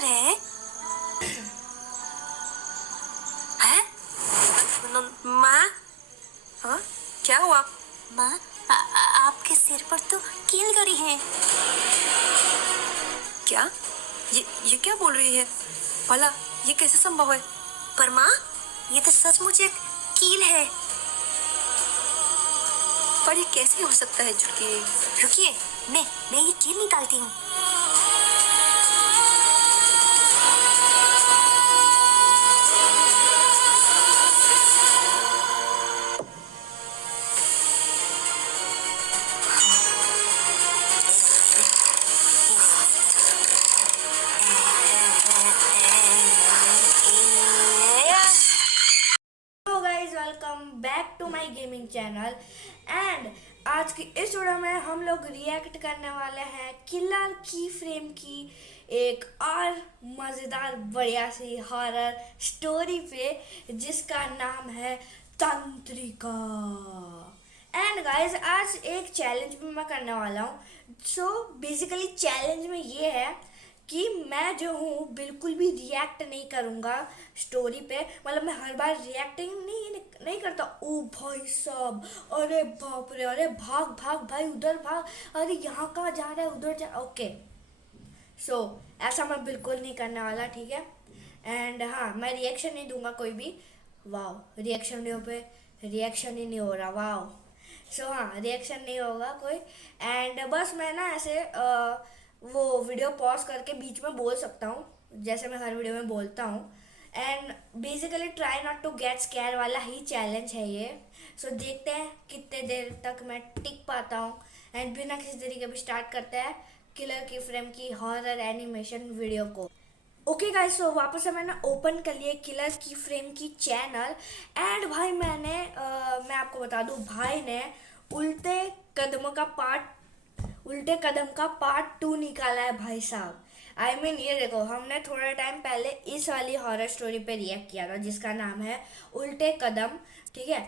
किधर है? हैं? माँ? हाँ? क्या हुआ? माँ, आपके सिर पर तो कील गड़ी है। क्या? ये क्या बोल रही है? भला ये कैसे संभव है? पर माँ, ये तो सचमुच एक कील है। पर ये कैसे हो सकता है झुकी? रुकिए, मैं ये कील निकालती हूँ। Hello guys, welcome back to my gaming channel. And आज की इस वीडियो में हम लोग रिएक्ट करने वाले हैं किलर की फ्रेम की एक और मज़ेदार बढ़िया सी हॉरर स्टोरी पे जिसका नाम है तंत्रिका। एंड गाइस, आज एक चैलेंज भी मैं करने वाला हूँ। सो बेसिकली चैलेंज में ये है कि मैं जो हूँ बिल्कुल भी रिएक्ट नहीं करूँगा स्टोरी पे। मतलब मैं हर बार रिएक्टिंग नहीं करता। ओ भाई साहब, अरे बाप रे, अरे भाग भाग भाई, उधर भाग, अरे यहाँ कहाँ जा रहा है, उधर जा। ओके, सो ऐसा मैं बिल्कुल नहीं करने वाला, ठीक है। एंड हाँ, मैं रिएक्शन नहीं दूंगा कोई भी। वाह, रिएक्शन वीडियो पे रिएक्शन ही नहीं हो रहा, वाह। सो हाँ, रिएक्शन नहीं होगा कोई। एंड बस मैं ना ऐसे वो वीडियो पॉज करके बीच में बोल सकता हूँ, जैसे मैं हर वीडियो में बोलता हूँ। And basically try not to get scare वाला ही चैलेंज है ये। सो देखते हैं कितने देर तक मैं टिक पाता हूँ। एंड बिना किसी तरीके भी स्टार्ट करते हैं किलर की फ्रेम की हॉरर एनिमेशन वीडियो को। ओके गाइस, तो वापस से मैंने ओपन कर लिया किलर की फ्रेम की चैनल। एंड भाई मैं आपको बता दूं, भाई ने उल्टे कदमों का उल्टे कदम का पार्ट 2 निकाला है भाई साहब। ये देखो, हमने थोड़ा टाइम पहले इस वाली हॉरर स्टोरी पे रिएक्ट किया था जिसका नाम है उल्टे कदम, ठीक है।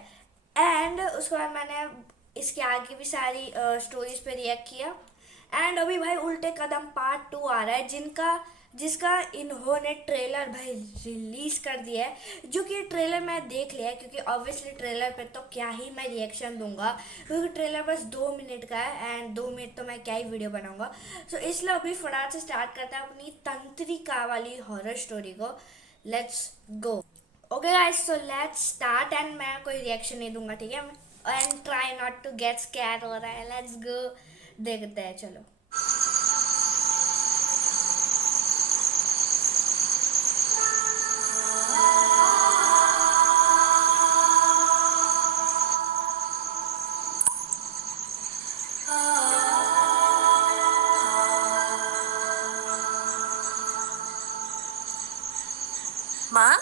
एंड उसके बाद मैंने इसके आगे भी सारी स्टोरीज पे रिएक्ट किया। एंड अभी भाई उल्टे कदम पार्ट 2 आ रहा है जिसका इन्होंने ट्रेलर भाई रिलीज कर दिया है। जो कि ट्रेलर मैं देख लिया है, क्योंकि ऑब्वियसली ट्रेलर पे तो क्या ही मैं रिएक्शन दूंगा, क्योंकि ट्रेलर बस 2 मिनट का है एंड 2 मिनट तो मैं क्या ही वीडियो बनाऊंगा। सो इसलिए अभी फटाक से स्टार्ट करते हैं अपनी तंत्रिका वाली हॉरर स्टोरी को। Let's go. Okay guys, so let's start. And मैं कोई रिएक्शन नहीं दूंगा, ठीक है। And try not to get scare हो रहा है। लेट्स गो, देखते हैं, चलो। माँ,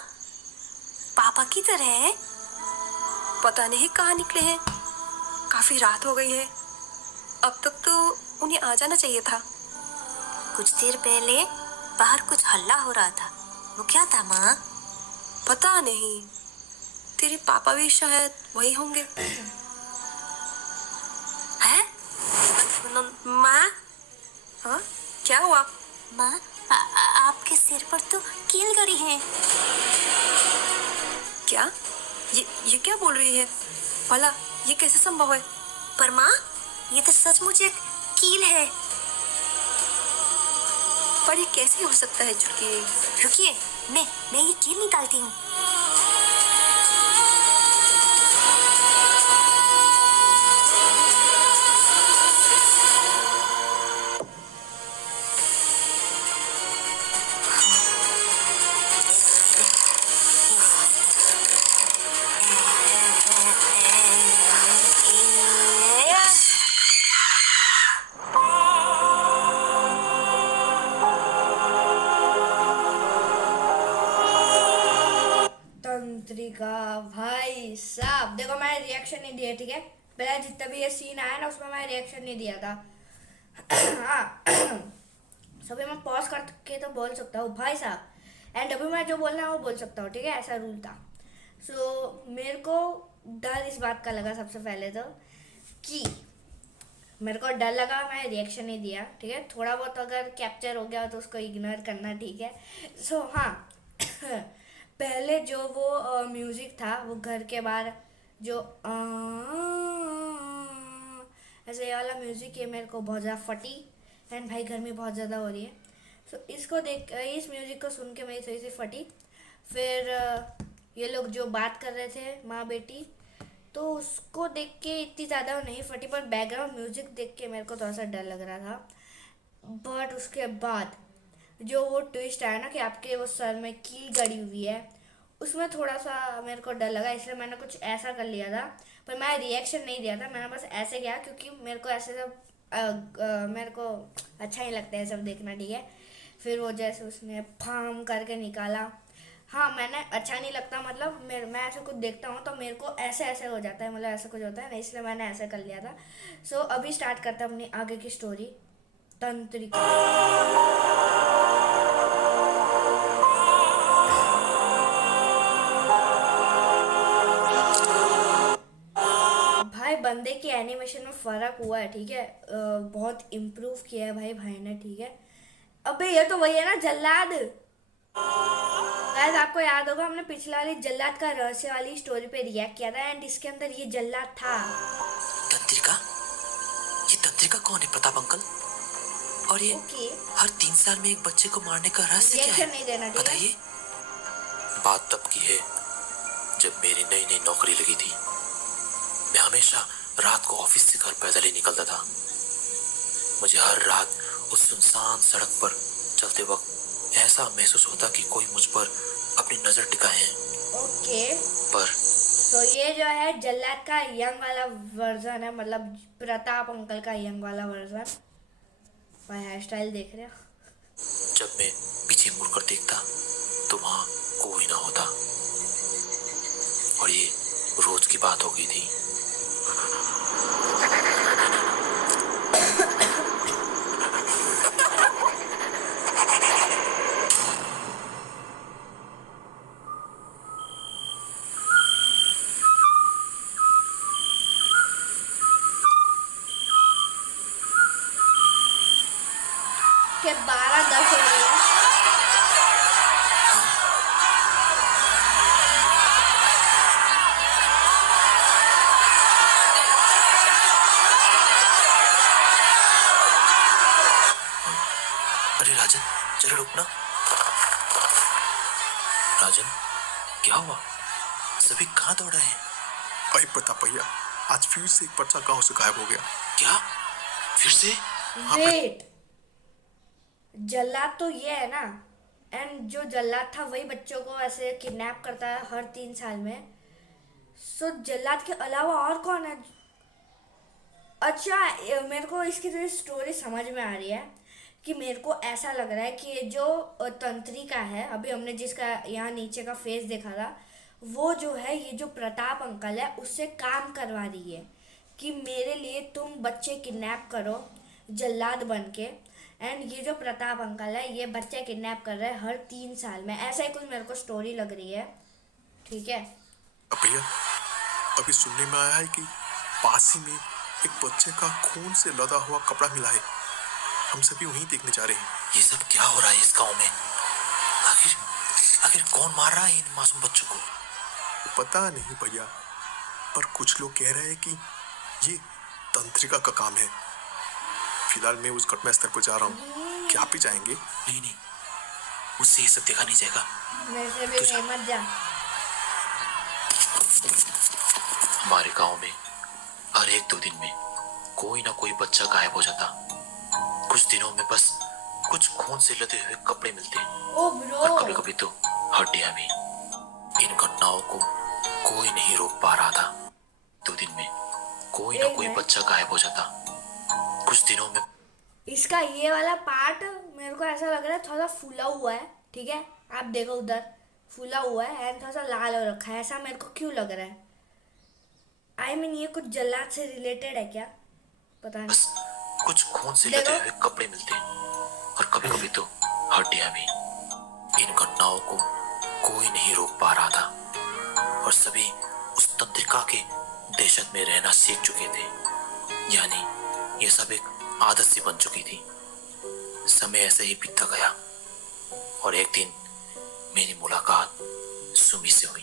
पापा किधर है? पता नहीं कहाँ निकले हैं। काफी रात हो गई है। अब तक तो उन्हें आ जाना चाहिए था। कुछ देर पहले बाहर कुछ हल्ला हो रहा था। वो क्या था माँ? पता नहीं। तेरे पापा भी शायद वही होंगे। हैं? माँ? हाँ? क्या हुआ? माँ, आपके सिर पर तो कील गड़ी है। क्या? ये क्या बोल रही है? भला ये कैसे संभव है? पर माँ, ये तो सचमुच एक कील है। पर ये कैसे हो सकता है झुकी? रुकिए, मैं ये कील निकालती हूँ। तंत्रिका भाई साहब, देखो मैंने रिएक्शन नहीं दिया, ठीक है। पहले जितना भी ये सीन आया ना, उसमें मैं रिएक्शन नहीं दिया था। हाँ, सभी मैं पॉज करके तो बोल सकता हूँ भाई साहब। एंड अभी मैं जो बोलना है वो बोल सकता हूँ, ठीक है, ऐसा रूल था। सो मेरे को डर इस बात का लगा सबसे पहले तो कि मेरे को डर लगा, मैं रिएक्शन नहीं दिया, ठीक है। थोड़ा बहुत अगर कैप्चर हो गया तो उसको इग्नोर करना, ठीक है। सो हाँ पहले जो वो म्यूजिक था वो घर के बाहर जो ऐसे ये वाला म्यूजिक, ये मेरे को बहुत ज़्यादा फटी। एंड भाई गर्मी बहुत ज़्यादा हो रही है, सो इसको देख इस म्यूजिक को सुन के मेरी थोड़ी सी फटी। फिर ये लोग जो बात कर रहे थे माँ बेटी, तो उसको देख के इतनी ज़्यादा नहीं फटी, पर बैकग्राउंड म्यूजिक देख के मेरे को थोड़ा सा डर लग रहा था। बट उसके बाद जो वो ट्विस्ट आया ना कि आपके वो सर में कील गड़ी हुई है, उसमें थोड़ा सा मेरे को डर लगा, इसलिए मैंने कुछ ऐसा कर लिया था। पर मैं रिएक्शन नहीं दिया था, मैंने बस ऐसे किया क्योंकि मेरे को ऐसे सब मेरे को अच्छा ही लगता है सब देखना, ठीक है। फिर वो जैसे उसने फार्म करके निकाला, हाँ मैंने अच्छा नहीं लगता, मतलब मैं ऐसे कुछ देखता हूँ तो मेरे को ऐसे ऐसे हो जाता है, मतलब ऐसा कुछ होता है ना, इसलिए मैंने ऐसे कर लिया था। सो अभी स्टार्ट करता हूँ अपनी आगे की स्टोरी, तंत्रिका। भाई बंदे की एनिमेशन में फर्क हुआ है, ठीक है। बहुत इम्प्रूव किया है भाई ने, ठीक है। अबे ये तो वही है ना, जल्लाद। गाइस आपको याद होगा हमने पिछले वाली जल्लाद का रहस्य वाली स्टोरी पे रिएक्ट किया था, एंड इसके अंदर ये जल्लाद था। तंत्रिका? ये तंत्रिका कौन है प्रताप अंकल? और ये हर 3 साल में एक बच्चे को मारने का रहस्य क्या रिएक्शन नहीं देना, है? ठीक है। बताइए। बात तब की है जब मेरी नई नई नौकरी लगी थी। मैं हमेशा रात को ऑफिस से घर पैदल ही निकलता था। मुझे हर रात उस सुनसान सड़क पर चलते वक्त ऐसा महसूस होता कि कोई मुझ पर अपनी नजर टिकाए है। ओके, पर तो ये जो है जल्लाद का यंग वाला वर्जन है, मतलब प्रताप अंकल का यंग वाला वर्जन। भाई हेयर स्टाइल देख रहे हो। जब मैं पीछे मुड़कर देखता तो वहां कोई ना होता, और ये रोज की बात हो गई थी। के 12:10 हो रही है। अरे राजन, जरा रुकना। राजन, क्या हुआ? सभी कहाँ दौड़ रहे हैं? भाई पता भैया, आज फिर से एक बच्चा गांव से गायब हो गया। क्या? फिर से? वेट, जल्लाद तो ये है ना, एंड जो जल्लाद था वही बच्चों को ऐसे किडनैप करता है हर 3 साल में। सो जल्लाद के अलावा और कौन है? अच्छा, मेरे को इसकी थोड़ी स्टोरी समझ में आ रही है कि मेरे को ऐसा लग रहा है कि ये जो तंत्रिका है, अभी हमने जिसका यहाँ नीचे का फेस देखा था, वो जो है ये जो प्रताप अंकल है उससे काम करवा रही है कि मेरे लिए तुम बच्चे किडनैप करो जल्लाद बन के। एंड ये जो प्रताप अंकल है ये बच्चे किडनैप कर रहे हैं हर 3 साल में, ऐसा ही कुछ मेरे को स्टोरी लग रही है, ठीक है। अब भैया, अभी सुनने में आया है कि पास ही में एक बच्चे का खून से लदा हुआ कपड़ा मिला है। हम सभी वहीं देखने जा रहे हैं। ये सब क्या हो रहा है इस गांव में? आखिर आखिर कौन मार रहा है इन मासूम बच्चों को? पता नहीं भैया, पर कुछ लोग कह रहे हैं कि ये तंत्रिका का काम है। फिलहाल मैं उस घटना स्थल पर जा रहा हूँ, क्या आप ही जाएंगे? नहीं नहीं, मुझसे ये सब देखा नहीं जाएगा। मेरे से भी नहीं, मत जा। हमारे गांव में हर 1-2 दिन में कोई ना कोई बच्चा गायब हो जाता। कुछ दिनों में बस कुछ खून से लदे हुए कपड़े मिलते, ओ ब्रो, और कभी कभी तो हड्डियां भी। इन घटनाओं को कोई नहीं रोक पा रहा था। 2 दिन में कोई ना कोई बच्चा गायब हो जाता। कुछ दिनों में इसका ये वाला पार्ट मेरे को ऐसा लग रहा है थोड़ा फूला हुआ है, ठीक है। आप देखो उधर फूला हुआ है एंड थोड़ा सा लाल हो रखा है, ऐसा मेरे को क्यों लग रहा है? आई मीन ये कुछ जल्लाद से रिलेटेड है क्या? पता नहीं। बस कुछ खून से लदे हुए कपड़े मिलते, और कभी कभी तो हड्डियां भी। इन घटनाओं को कोई नहीं रोक पा रहा था, और सभी उस तंत्रिका के दहशत में रहना सीख चुके थे। यानी ये सब एक आदत सी बन चुकी थी। समय ऐसे ही बीतता गया और एक दिन मेरी मुलाकात सुमी से हुई।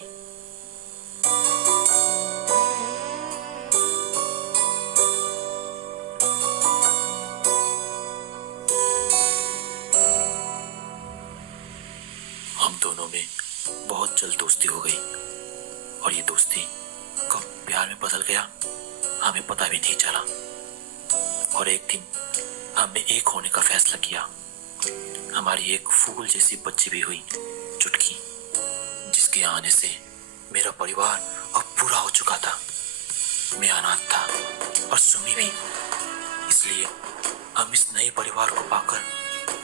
हम दोनों में बहुत जल्द दोस्ती हो गई और ये दोस्ती कब प्यार में बदल गया हमें पता भी नहीं चला। और एक दिन हमने एक होने का फैसला किया। हमारी एक फूल जैसी बच्ची भी हुई, चुटकी, जिसके आने से मेरा परिवार अब पूरा हो चुका था। मैं अनाथ था और सुमी भी, इसलिए हम इस नए परिवार को पाकर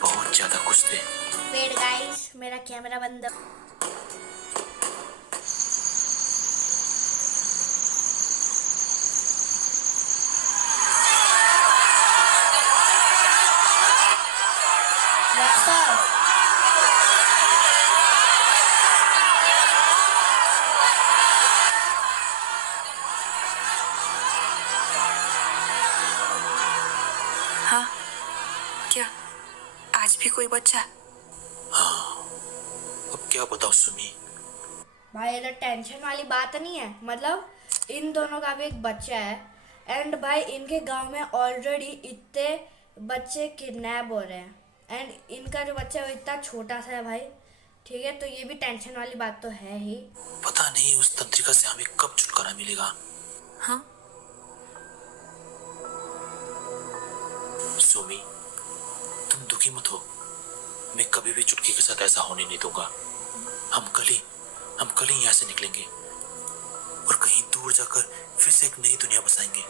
बहुत ज्यादा खुश थे। वेट गाइस, मेरा कैमरा बंद। हाँ, क्या आज भी कोई बच्चा? अब क्या बताओ सुमी। भाई ये तो टेंशन वाली बात नहीं है। मतलब इन दोनों का भी एक बच्चा है एंड भाई इनके गांव में ऑलरेडी इतने बच्चे किडनैप हो रहे हैं एंड इनका जो बच्चा है वो इतना छोटा सा है भाई। ठीक है, तो ये भी टेंशन वाली बात तो है ही। पता नहीं उस तंत्रिका से हमें कब छुटकारा मिलेगा। हाँ, सुमी, तुम दुखी मत हो। मैं कभी भी चुटकी के साथ ऐसा होने नहीं दूंगा। हम कल ही यहाँ से निकलेंगे और कहीं दूर जाकर फिर से एक नई दुनिया बसाएंगे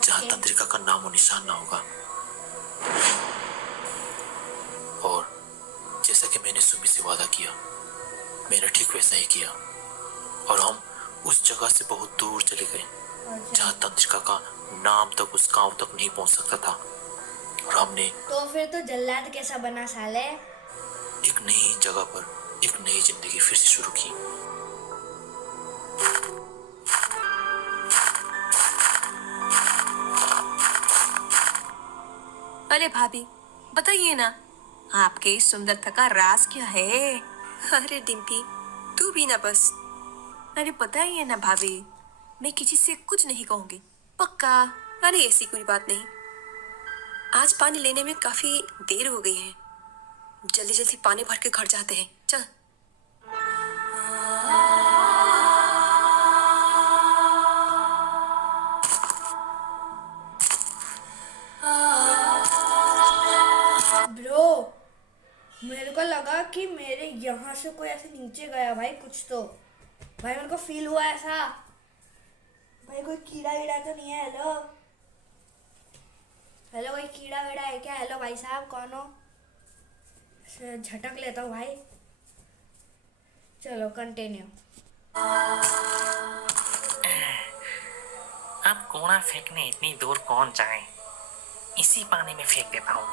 जहाँ तंत्रिका का नामो निशान ना होगा। और जैसा कि मैंने सुमी से वादा किया, मैंने ठीक वैसा ही किया और हम उस जगह से बहुत दूर चले गए जहाँ तंत्रिका का नाम तक उस गांव तक नहीं पहुंच सकता था। और हमने तो फिर तो जल्लाद कैसा बना साले? एक नई जगह पर एक नई जिंदगी फिर से शुरू की। अरे भाभी, बताइए ना, आपके इस सुंदरता का राज क्या है? अरे डिम्पी, तू भी ना बस। अरे बताइए ना भाभी, मैं किसी से कुछ नहीं कहूंगी, पक्का। अरे ऐसी कोई बात नहीं। आज पानी लेने में काफी देर हो गई है, जल्दी जल्दी पानी भर के घर जाते हैं। चल। ब्रो, मेरे को लगा कि मेरे यहाँ से कोई ऐसे नीचे गया भाई। कुछ तो भाई मेरे को फील हुआ ऐसा। भाई कोई कीड़ा वीड़ा तो नहीं है? हेलो हेलो, कोई कीड़ा वीड़ा है क्या? हेलो भाई साहब, कौन हो? झटक लेता हूँ भाई। चलो कंटिन्यू। अब कूड़ा फेंकने इतनी दूर कौन जाए, इसी पानी में फेंक देता हूँ,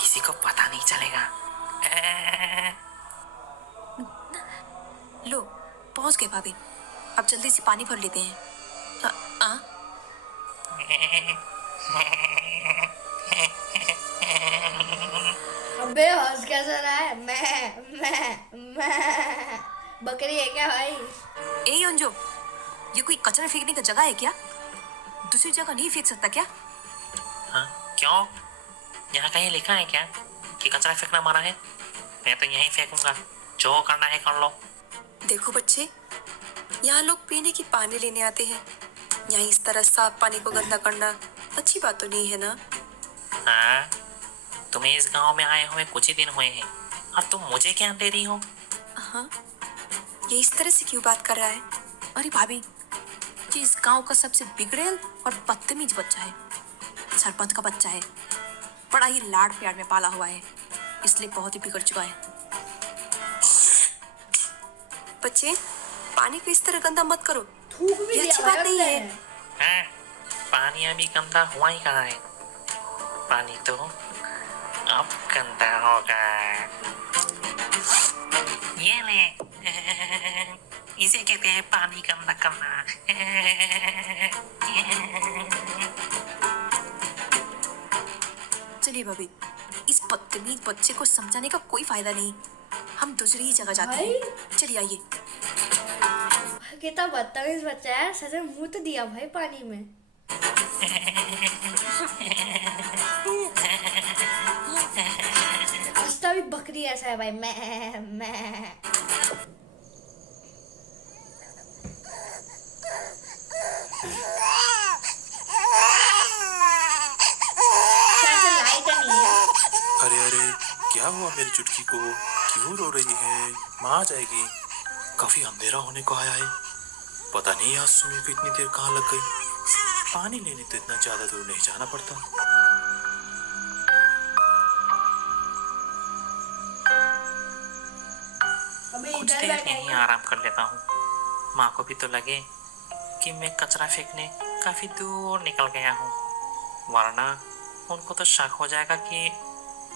किसी को पता नहीं चलेगा। लो, पहुंच गए भाभी। अब जल्दी से पानी भर लेते हैं। अबे हंस कैसा रहा है? मैं बकरी है क्या भाई? ए अंजो, ये कोई कचरा फेंकने का जगह है क्या? दूसरी जगह नहीं फेंक सकता क्या? हाँ, क्यों? यहाँ कहीं लिखा है क्या कि कचरा फेंकना मना है? मैं तो यहीं फेंकूंगा, जो करना है कर लो। देखो बच्चे, यहाँ लोग पीने की पानी लेने आते हैं। यहाँ इस तरह साफ पानी को गंदा करना अच्छी बात तो नहीं है ना? हाँ, तुम्हें इस गांव में आए हुए कुछ ही दिन हुए हैं और तुम मुझे क्या दे रही हो? हाँ, ये इस तरह से क्यों बात कर रहा है? अरे भाभी, ये इस गांव का सबसे बिगड़ेल और बदतमीज बच्चा है। सरपंच का बच्चा है, बड़ा ही लाड प्यार में पाला हुआ है, इसलिए बहुत ही बिगड़ चुका है। बच्चे, पानी को इस तरह गंदा मत करो, थूक भी ये दिया अच्छी भाई बात नहीं उसने। है। हाँ, पानी अभी गंदा हुआ ही कहाँ है? पानी तो अब गंदा होगा। ये ले, इसे कहते हैं पानी गंदा करना। चलिए भाभी, इस बदतमीज बच्चे को समझाने का कोई फायदा नहीं। हम दूसरी ही जगह जाते हैं। चलिए आइए। कितना बदतमीज बच्चा है, सच में मुंह तो दिया भाई पानी में। उसका भी बकरी ऐसा है भाई, मैं लाइट नहीं है। अरे अरे, क्या हुआ मेरी चुटकी को? क्यों रो रही है? माँ आ जाएगी। काफी अंधेरा होने को आया है। पता नहीं आज सुमी को इतनी देर कहाँ लग गई। पानी लेने तो इतना ज्यादा दूर नहीं जाना पड़ता। अबे कुछ इधर देर बैठा यहीं है। आराम कर लेता हूँ। माँ को भी तो लगे कि मैं कचरा फेंकने काफी दूर निकल गया हूँ, वरना उनको तो शक हो जाएगा कि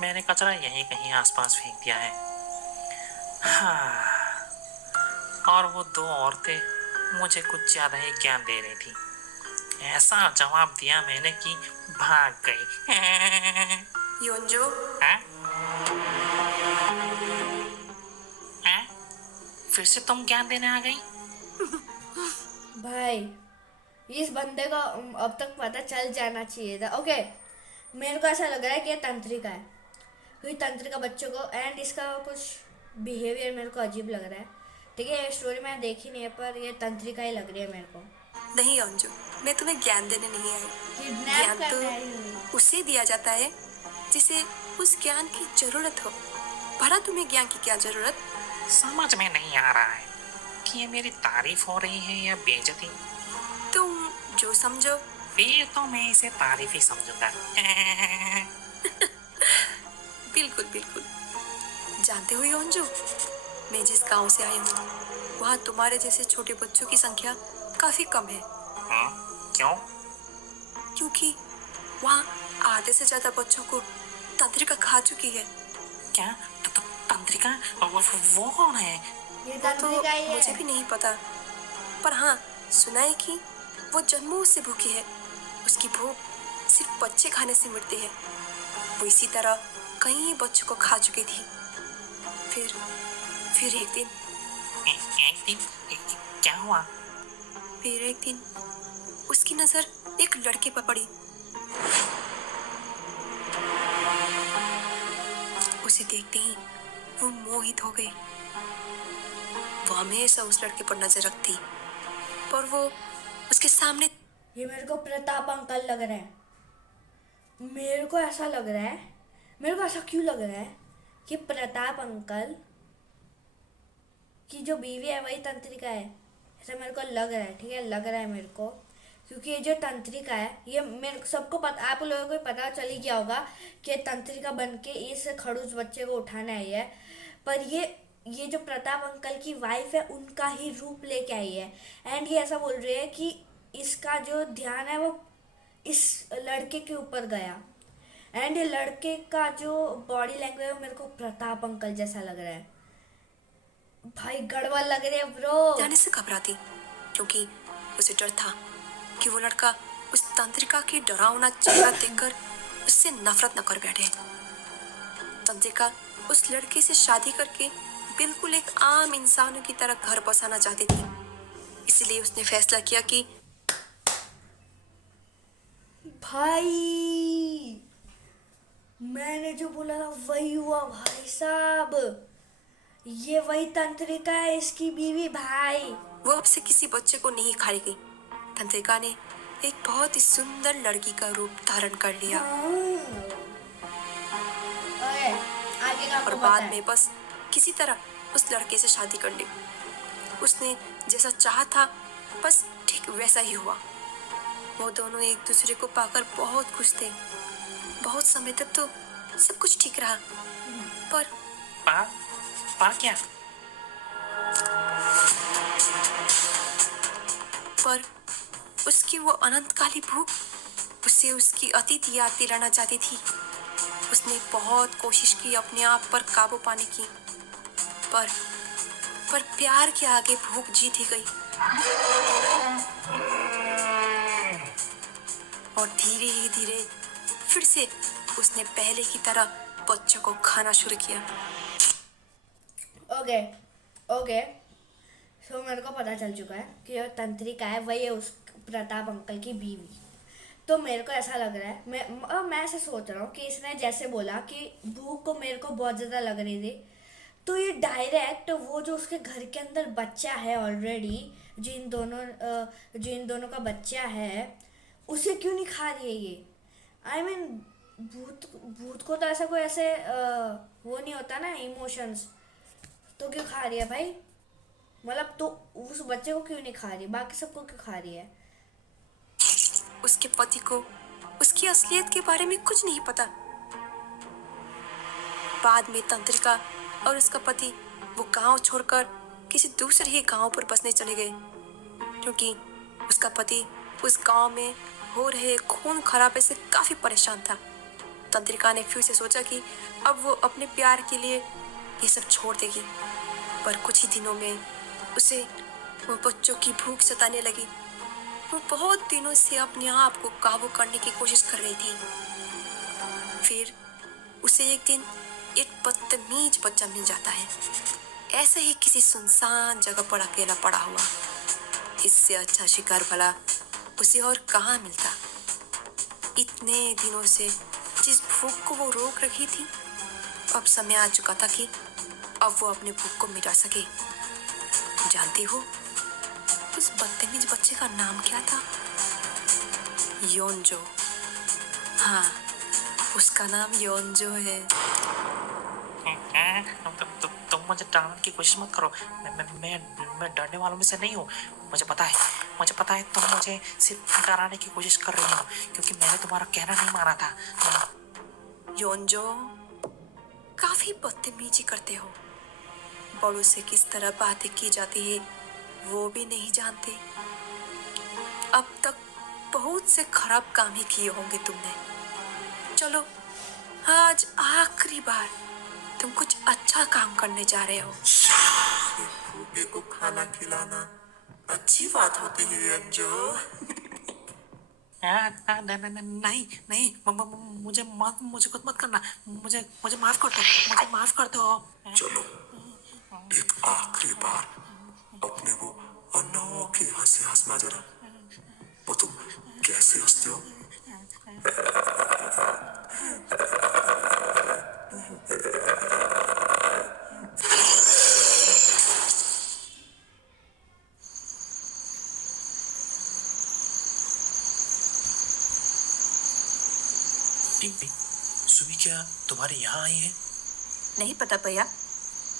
मैंने कचरा यहीं कहीं आसपास फेंक दिया है। हाँ, और वो दो औरतें मुझे कुछ ज्यादा ही ज्ञान दे रही थी। ऐसा जवाब दिया मैंने कि भाग गई। योंजो, हैं? हैं? फिर से तुम ज्ञान देने आ गई? भाई इस बंदे को अब तक पता चल जाना चाहिए था। ओके, मेरे को ऐसा लग रहा है कि ये तंत्रिका है, क्योंकि तंत्रिका बच्चों को, एंड इसका कुछ बिहेवियर मेरे को अजीब लग रहा है। ठीक है, ये स्टोरी मैंने देखी नहीं है, पर ये तंत्रिका ही लग रही है मेरे को। नहीं योंजो, मैं तुम्हें ज्ञान देने नहीं आई। किडनैप ज्ञान करना है। तो उसे दिया जाता है जिसे उस ज्ञान की जरूरत हो। भला तुम्हें ज्ञान की क्या जरूरत? समझ में नहीं आ रहा है कि ये मेरी तारीफ हो रही है या बेइज्जती। तुम जो समझो। फिर तो मैं इसे तारीफ ही समझूंगा। बिल्कुल बिल्कुल। जानते हो योंजो, मैं जिस गांव से आई हूँ वहाँ तुम्हारे जैसे छोटे बच्चों की संख्या काफी कम है। क्यों? क्योंकि वहाँ आधे से ज्यादा बच्चों को तंत्रिका खा चुकी है। क्या? तंत्रिका? वो कौन है? ये तो तंत्रिका ही मुझे है। भी नहीं पता, पर हाँ सुना है कि वो जन्मों से भूखी है। उसकी भूख सिर्फ बच्चे खाने से मिटती है। वो इसी तरह कई बच्चों को खा चुकी थी। फिर एक दिन एक दिन क्या हुआ? फिर एक दिन उसकी नजर एक लड़के पर पड़ी। उसे देखते ही वो मोहित हो गई। वो हमेशा उस लड़के पर नजर रखती, पर वो उसके सामने। ये मेरे को प्रताप अंकल लग रहा है। मेरे को ऐसा लग रहा है, मेरे को ऐसा क्यों लग रहा है कि प्रताप अंकल की जो बीवी है वही तंत्रिका है। ऐसा मेरे को लग रहा है। ठीक है, लग रहा है मेरे को, क्योंकि ये जो तंत्रिका है, ये मेरे सबको पता, आप लोगों को पता चल ही गया होगा कि तंत्रिका बन के इस खड़ूस बच्चे को उठाने आई है। पर ये जो प्रताप अंकल की वाइफ है उनका ही रूप लेके आई है। एंड ये ऐसा बोल रही है कि इसका जो ध्यान है वो इस लड़के के ऊपर गया। एंड ये लड़के का जो बॉडी लैंग्वेज है वो मेरे को प्रताप अंकल जैसा लग रहा है। भाई गड़बड़ लग रही है ब्रो। जाने से घबराती, क्योंकि उसे डर था कि वो लड़का उस तंत्रिका की डरावना चेहरा देखकर उससे नफरत न कर बैठे। तंत्रिका उस लड़के से शादी करके बिल्कुल एक आम इंसानों की तरह घर बसाना चाहती थी। इसलिए उसने फैसला किया कि भाई मैंने जो बोला था वही हुआ भाई साहब। ये वही तंत्रिका है, इसकी बीवी भाई। वो अब से किसी बच्चे को नहीं खाएगी। तंत्रिका ने एक बहुत ही सुंदर लड़की का रूप धारण कर लिया ओए, आगे का और आपको बाद पता है। में बस किसी तरह उस लड़के से शादी कर ली। उसने जैसा चाहा था बस ठीक वैसा ही हुआ। वो दोनों एक दूसरे को पाकर बहुत खुश थे। बहुत समय तक तो सब कुछ ठीक रहा, पर पा क्या? पर उसकी वो अनंतकाली भूख उसे उसकी अतीत याद दिलाना चाहती थी। उसने बहुत कोशिश की अपने आप पर काबू पाने की, पर प्यार के आगे भूख जीत ही गई। और धीरे ही धीरे फिर से उसने पहले की तरह बच्चों को खाना शुरू किया। ओके ओके, सो मेरे को पता चल चुका है कि जो तंत्रिका है वही है उस प्रताप अंकल की बीवी। तो मेरे को ऐसा लग रहा है, मैं ऐसे सोच रहा हूँ कि इसने जैसे बोला कि भूख को मेरे को बहुत ज़्यादा लग रही थी, तो ये डायरेक्ट वो जो उसके घर के अंदर बच्चा है ऑलरेडी, जिन दोनों का बच्चा है, उसे क्यों नहीं खा रही है ये? आई मीन भूत भूत को तो ऐसा कोई ऐसे वो नहीं होता ना इमोशंस, तो क्यों खा रही है भाई? मतलब तो उस बच्चे को क्यों नहीं खा रही, बाकी सबको क्यों खा रही है? उसके पति को उसकी असलियत के बारे में कुछ नहीं पता। बाद में तंत्रिका और उसका पति वो गांव छोड़कर किसी दूसरे ही गांव पर बसने चले गए, क्योंकि उसका पति उस गांव में हो रहे खून खराबे से काफी परेशान था। तंत्रिका ने फिर से सोचा कि अब वो अपने प्यार के लिए ये सब छोड़ देगी, पर कुछ ही दिनों में उसे वो बच्चों की भूख सताने लगी। वो बहुत दिनों से अपने आप को काबू करने की कोशिश कर रही थी। फिर उसे एक दिन एक बदतमीज बच्चा मिल जाता है, ऐसे ही किसी सुनसान जगह पर अकेला पड़ा हुआ। इससे अच्छा शिकार भला उसे और कहाँ मिलता। इतने दिनों से जिस भूख को वो रोक रखी थी, अब समय आ चुका था कि अब वो अपने भूख को मिटा सके। जानती हो उस बदतमीज बच्चे का नाम क्या था? योनजो। हाँ, उसका नाम योनजो है। तुम मुझे डराने की कोशिश मत करो। मैं डरने वालों में से नहीं हूँ। मुझे पता है तुम मुझे सिर्फ डराने की कोशिश कर रही हो, क्योंकि मैंने तुम्हारा कहना नहीं माना था। योनजो, काफी बदतमीजी करते हो। बड़ों से किस तरह बातें की जाती है वो भी नहीं जानते। अब तक बहुत से खराब काम ही किए होंगे तुमने। चलो आज आखिरी बार तुम कुछ अच्छा काम करने जा रहे हो। भूखे को खाना खिलाना अच्छी बात होती है अंजू। नहीं, मुझे कुछ मत करना। मुझे माफ कर दो। चलो एक आखिरी बार अपने वो अनोखी हंसी हंसना जरा। वो तुम कैसे हंसते हो? टिम्पी, सुमी क्या तुम्हारे यहाँ आई है? नहीं पता भैया,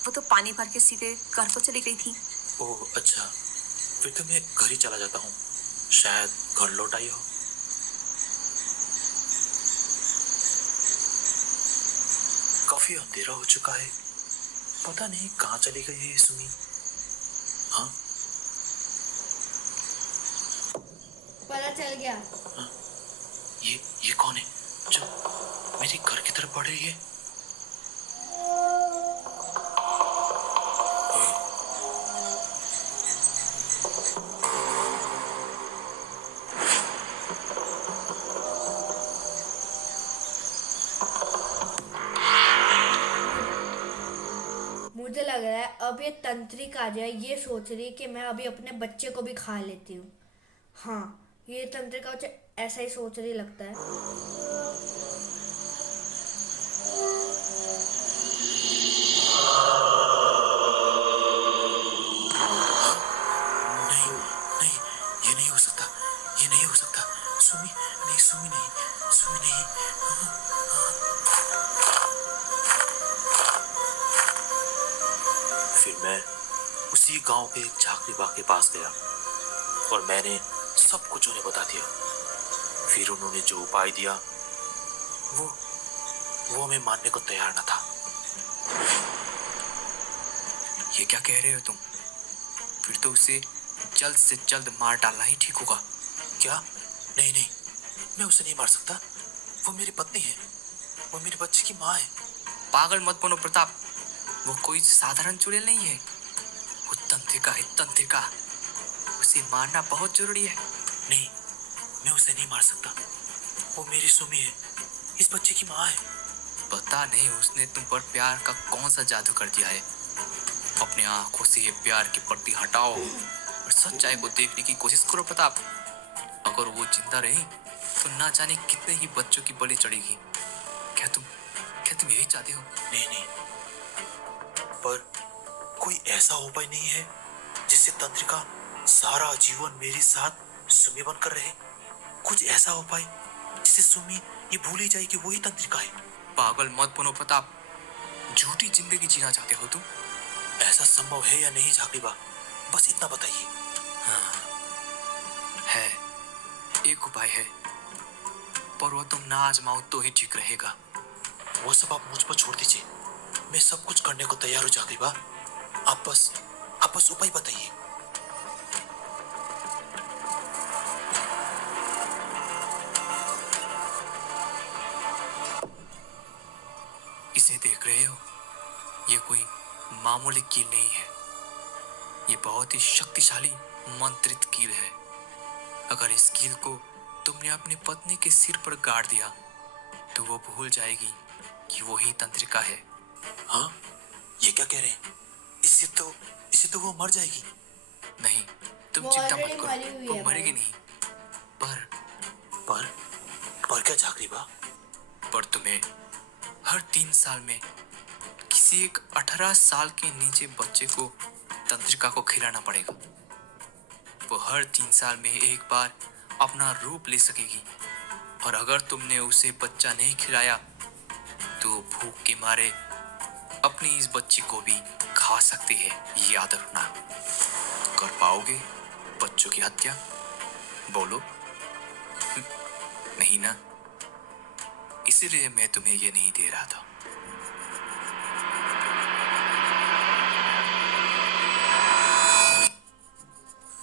वो तो पानी भर के सीधे घर को चली गई थी। ओह अच्छा, फिर तो मैं घर ही चला जाता हूँ। शायद घर लौट आई हो। काफी अंधेरा हो चुका है, पता नहीं कहाँ चली गई है सुमी। हाँ, पता चल गया। ये कौन है जो मेरे घर की तरफ बढ़ रही है? मुझे लग रहा है अब ये तंत्रिक आ जाए, ये सोच रही है कि मैं अभी अपने बच्चे को भी खा लेती हूँ। हाँ, ये तंत्रिका ऐसा ही सोच रही लगता है। नहीं नहीं, ये नहीं हो सकता, ये नहीं हो सकता। सुमी नहीं, सुमी नहीं, सुमी नहीं। फिर मैं उसी गांव के एक झाकरी बाग के पास गया और मैंने सब कुछ उन्हें बता दिया। फिर उन्होंने जो उपाय दिया वो मैं मानने को तैयार न था। ये क्या कह रहे हो तुम? फिर तो उसे जल्द से जल्द मार डालना ही ठीक होगा। क्या? नहीं नहीं, मैं उसे नहीं मार सकता। वो मेरी पत्नी है, वो मेरे बच्चे की माँ है। पागल मत बनो प्रताप, वो कोई साधारण चुड़ैल नहीं है। वो तंत्रिका है, तंत्रिका। उसे मारना बहुत जरूरी है। नहीं, मैं उसे नहीं मार सकता। वो मेरी सुमी है, इस बच्चे की माँ है। पता नहीं उसने तुम पर प्यार का कौन सा जादू कर दिया है। अपने आंखों से ये प्यार की पर्दी हटाओ और सच्चाई को देखने की कोशिश करो प्रताप। अगर वो जिंदा रही तो ना जाने कितने ही बच्चों की बलि चढ़ेगी। क्या तुम यही चाहते हो? नहीं नहीं, पर कोई ऐसा उपाय नहीं है जिससे तंत्रिका सारा जीवन मेरे साथ सुमी बनकर रहे? कुछ ऐसा उपाय जिससे सुमी ये भूल ही जाए कि वही तंत्रिका है। पागल मत बनो प्रताप। झूठी जिंदगी जीना चाहते हो तुम? ऐसा संभव है या नहीं झाकड़ी बा, बस इतना बताइए। है, एक उपाय है, पर वो तुम ना आजमाओ तो ही ठीक रहेगा। वो सब आप मुझ पर छोड़ दीजिए, मैं सब कुछ करने को तैयार हूँ झाकड़ी बा। आप बस उपाय बताइए। इसे देख रहे हो? ये कोई मामूली कील नहीं है, ये बहुत ही शक्तिशाली मंत्रित कील है। अगर इस कील को तुमने अपनी पत्नी के सिर पर गाड़ दिया तो वो भूल जाएगी कि वही तंत्रिका है। हाँ, ये क्या कह रहे हैं? इससे तो वो मर जाएगी। नहीं, तुम वो चिंता already मत मरी करो, हुई वो है मरेगी भाई। नहीं। पर पर क्या झाकड़ी बा? पर तुम्हें हर 3 साल में किसी एक 18 साल के नीचे बच्चे को तंत्रिका को खिलाना पड़ेगा। वो हर 3 साल में एक बार अपना रूप ले सकेगी, और अगर तुमने उसे बच्चा नहीं खिलाया तो भूख के मारे अपनी इस बच्ची को भी खा सकती है। ये याद रखना। कर पाओगे बच्चों की हत्या? बोलो। नहीं ना? इसीलिए मैं तुम्हें ये नहीं दे रहा था।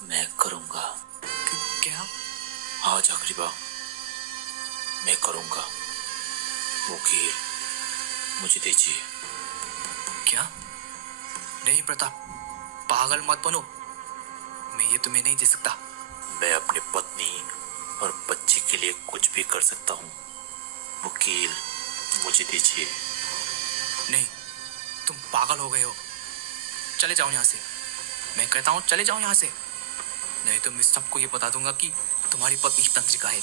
मैं करूंगा। क्या? हाँ झाकड़ी बा, मैं करूंगा। वकील मुझे दीजिए। क्या? नहीं प्रताप, पागल मत बनो। मैं ये तुम्हें नहीं दे सकता। मैं अपनी पत्नी और बच्चे के लिए कुछ भी कर सकता हूँ। वकील मुझे दीजिए। नहीं, तुम पागल हो गए हो। चले जाओ यहाँ से। मैं कहता हूँ चले जाओ यहाँ से, नहीं तो मैं सबको ये बता दूंगा कि तुम्हारी पत्नी ही तंत्रिका है।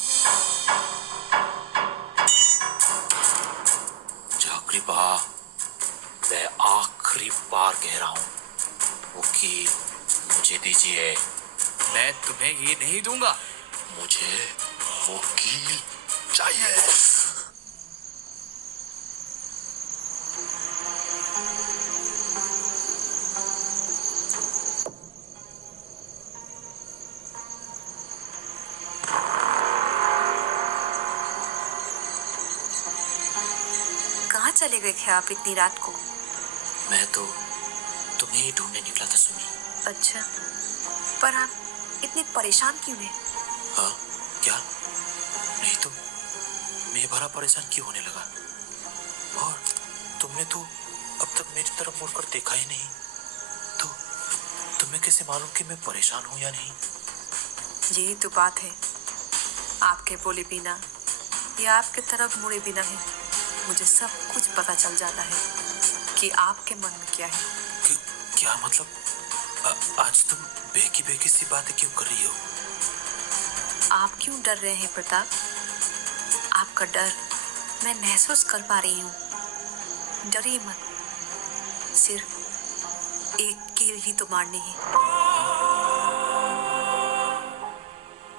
झाकड़ी बा, मैं आखिरी बार कह रहा हूँ, वकील मुझे दीजिए। मैं तुम्हें ये नहीं दूंगा। मुझे वकील चाहिए। कहाँ चले गए थे आप इतनी रात को? मैं तो तुम्हें ही ढूंढने निकला था सुमी। अच्छा, पर आप इतने परेशान क्यों हैं? हाँ, क्या? नहीं तो मैं भला परेशान क्यों होने लगा? और तुमने तो अब तक मेरी तरफ मुड़कर देखा ही नहीं, तो तुम्हें कैसे मालूम कि मैं परेशान हूँ या नहीं? यही तो बात है, आपके बोले बिना या आपके तरफ मुड़े बिना है मुझे सब कुछ पता चल जाता है कि आपके मन में क्या है। क्या मतलब? आज तुम बेकी सी बातें क्यों कर रही हो? आप क्यों डर रहे हैं प्रताप? आपका डर मैं महसूस कर पा रही हूँ। डरिए मत, सिर्फ एक कील ही तो मारनी है।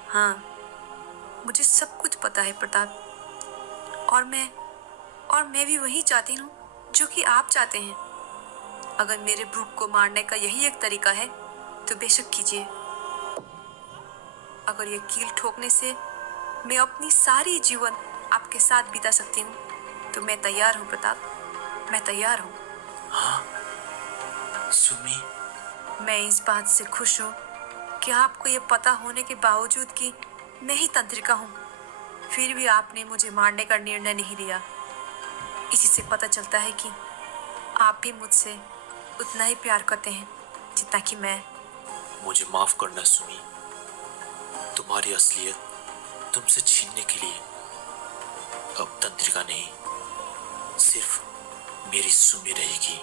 हाँ, मुझे सब कुछ पता है प्रताप, और मैं भी वही चाहती हूँ जो कि आप चाहते हैं। अगर मेरे ब्रूक को मारने का यही एक तरीका है तो बेशक कीजिए। अगर ये कील ठोकने से मैं अपनी सारी जीवन आपके साथ बिता सकती हूँ तो मैं तैयार हूँ प्रताप, मैं तैयार हूँ। हाँ सुमी, मैं इस बात से खुश हूँ कि आपको ये पता होने के बावजूद कि मैं ही तंत्रिका हूँ, फिर भी आपने मुझे मारने का निर्णय नहीं लिया। इसी से पता चलता है कि आप भी मुझसे उतना ही प्यार करते हैं जितना कि मैं। मुझे माफ करना सुमी, तुम्हारी असलियत तुमसे छीनने के लिए अब तंत्रिका नहीं, सिर्फ मेरी सुमी रहेगी।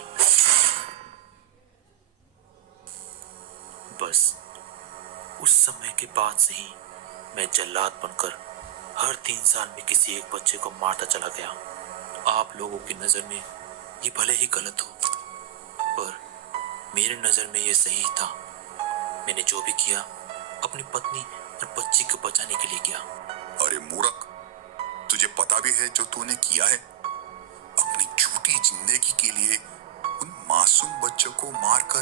बस उस समय के बाद से ही मैं जल्लाद बनकर हर 3 साल में किसी एक बच्चे को मारता चला गया। आप लोगों की नजर में ये भले ही गलत हो, पर मेरे नजर में ये सही था। मैंने जो भी किया अपनी पत्नी और बच्ची को बचाने के लिए किया। अरे मूर्ख, तुझे पता भी है जो तूने किया है? अपनी झूठी जिंदगी के लिए उन मासूम बच्चों को मारकर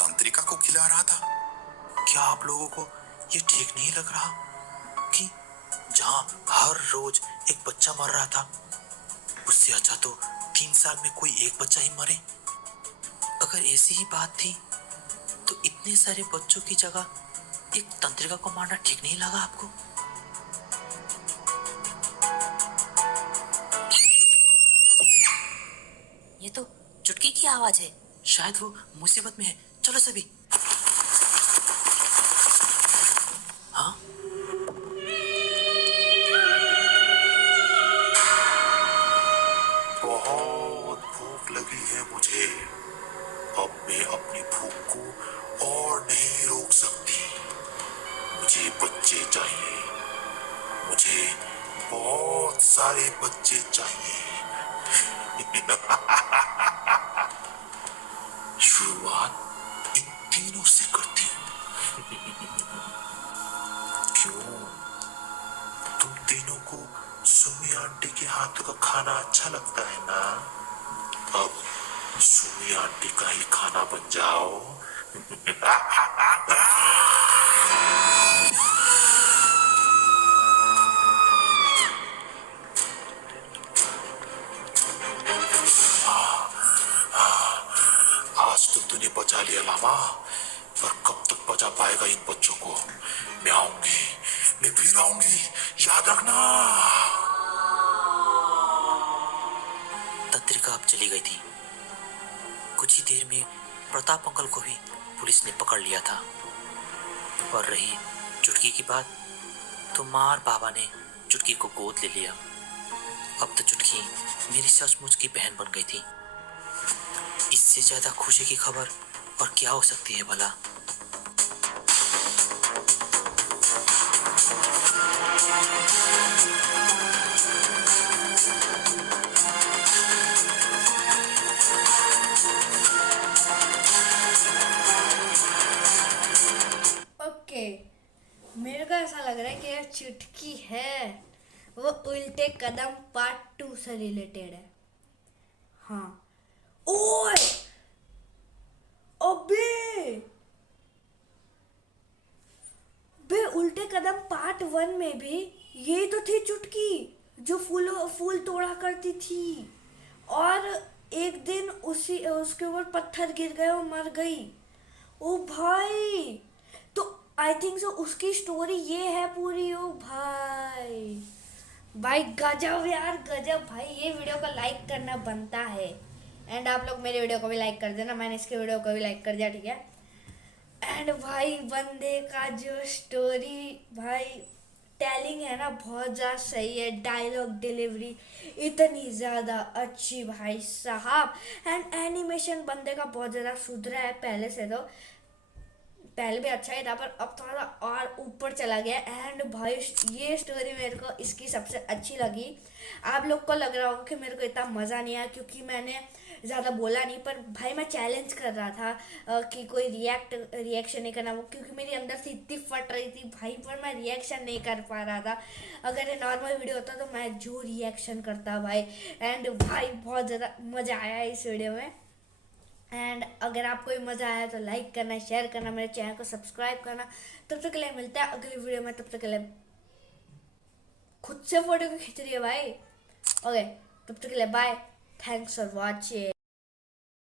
तंत्रिका को खिला रहा था। क्या आप लोगों को ये ठीक नहीं लग रहा कि जहां हर रोज एक बच्चा मर रहा था, उससे अच्छा तो 3 साल में कोई एक बच्चा ही मरे? अगर ऐसी ही बात थी तो इतने सारे बच्चों की जगह एक तंत्रिका को मारना ठीक नहीं लगा आपको? ये तो चुटकी की आवाज है। शायद वो मुसीबत में है। चलो सभी। हाँ, बहुत भूख लगी है मुझे। अब मैं अपनी भूख को और नहीं रोक सकती। मुझे बच्चे चाहिए, मुझे बहुत सारे बच्चे चाहिए। शुरुआत इन तीनों से करती हूँ। क्यों, तुम तीनों को सुमी आंटी के हाथों का खाना अच्छा लगता है ना? अब सुमी आंटी का ही खाना बन जाओ। आज तो तूने बचा लिया लामा, पर कब तक बचा पाएगा इन बच्चों को? मैं आऊंगी, मैं फिर आऊंगी, याद रखना। तंत्रिका अब चली गई थी। कुछ ही देर में प्रताप अंकल को भी पुलिस ने पकड़ लिया था। और रही चुटकी की बात, तो माँ और बाबा ने चुटकी को गोद ले लिया। अब तो चुटकी मेरी सचमुच की बहन बन गई थी। इससे ज्यादा खुशी की खबर और क्या हो सकती है भला? ओके, मेरे को ऐसा लग रहा है कि यह चुटकी है वो उल्टे कदम पार्ट 2 से रिलेटेड है। हाँ, ओए अबे बे, उल्टे कदम पार्ट 1 में भी यही तो थी चुटकी जो फूल तोड़ा करती थी, और एक दिन उसके ऊपर पत्थर गिर गए और मर गई। ओ भाई, तो आई थिंक सो उसकी स्टोरी ये है पूरी। ओ भाई, भाई गजब यार, गजब भाई। ये वीडियो को लाइक करना बनता है, एंड आप लोग मेरे वीडियो को भी लाइक कर देना। मैंने इसके वीडियो को भी लाइक कर दिया, ठीक है। एंड भाई बंदे का जो स्टोरी भाई टेलिंग है ना, बहुत ज़्यादा सही है। डायलॉग डिलीवरी इतनी ज़्यादा अच्छी भाई साहब। एंड एनिमेशन बंदे का बहुत ज़्यादा सुधरा है पहले से। तो पहले भी अच्छा ही था, पर अब थोड़ा और ऊपर चला गया। एंड भाई ये स्टोरी मेरे को इसकी सबसे अच्छी लगी। आप लोग को लग रहा होगा कि मेरे को इतना मज़ा नहीं आया क्योंकि मैंने ज़्यादा बोला नहीं, पर भाई मैं चैलेंज कर रहा था कि कोई रिएक्शन नहीं करना, वो क्योंकि मेरी अंदर से इतनी फट रही थी भाई, पर मैं रिएक्शन नहीं कर पा रहा था। अगर ये नॉर्मल वीडियो होता तो मैं जो रिएक्शन करता भाई। एंड भाई बहुत ज़्यादा मज़ा आया इस वीडियो में। एंड अगर आपको भी मज़ा आया तो लाइक करना, शेयर करना, मेरे चैनल को सब्सक्राइब करना। तब तक के लिए मिलता है अगली वीडियो में। तब तक के लिए खुद से फोटो को खींच रही है भाई। ओके, तब तक के लिए बाय, थैंक्स फॉर वॉचिंग।